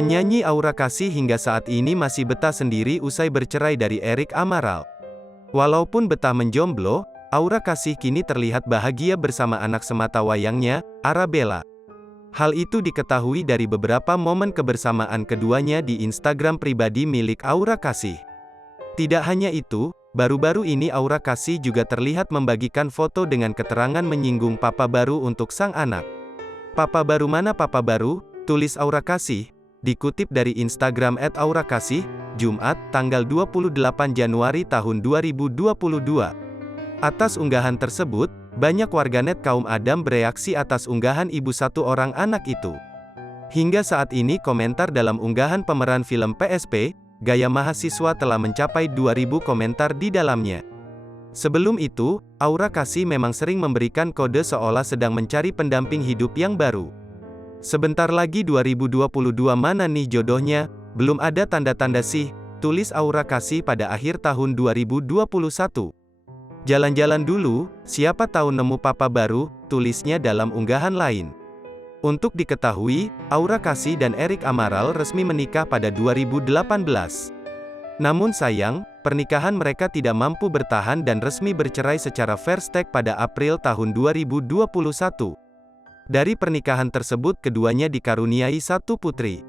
Penyanyi Aura Kasih hingga saat ini masih betah sendiri usai bercerai dari Erik Amaral. Walaupun betah menjomblo, Aura Kasih kini terlihat bahagia bersama anak sematawayangnya, Arabella. Hal itu diketahui dari beberapa momen kebersamaan keduanya di Instagram pribadi milik Aura Kasih. Tidak hanya itu, baru-baru ini Aura Kasih juga terlihat membagikan foto dengan keterangan menyinggung papa baru untuk sang anak. "Papa baru mana papa baru?" tulis Aura Kasih. Dikutip dari Instagram @aurakasih, Jumat, tanggal 28 Januari tahun 2022. Atas unggahan tersebut, banyak warganet kaum Adam bereaksi atas unggahan ibu satu orang anak itu. Hingga saat ini komentar dalam unggahan pemeran film PSP, Gaya Mahasiswa telah mencapai 2000 komentar di dalamnya. Sebelum itu, Aura Kasih memang sering memberikan kode seolah sedang mencari pendamping hidup yang baru. "Sebentar lagi 2022 mana nih jodohnya? Belum ada tanda-tanda sih," tulis Aura Kasih pada akhir tahun 2021. "Jalan-jalan dulu, siapa tahu nemu papa baru," tulisnya dalam unggahan lain. Untuk diketahui, Aura Kasih dan Erik Amaral resmi menikah pada 2018. Namun sayang, pernikahan mereka tidak mampu bertahan dan resmi bercerai secara first take pada April tahun 2021. Dari pernikahan tersebut keduanya dikaruniai satu putri.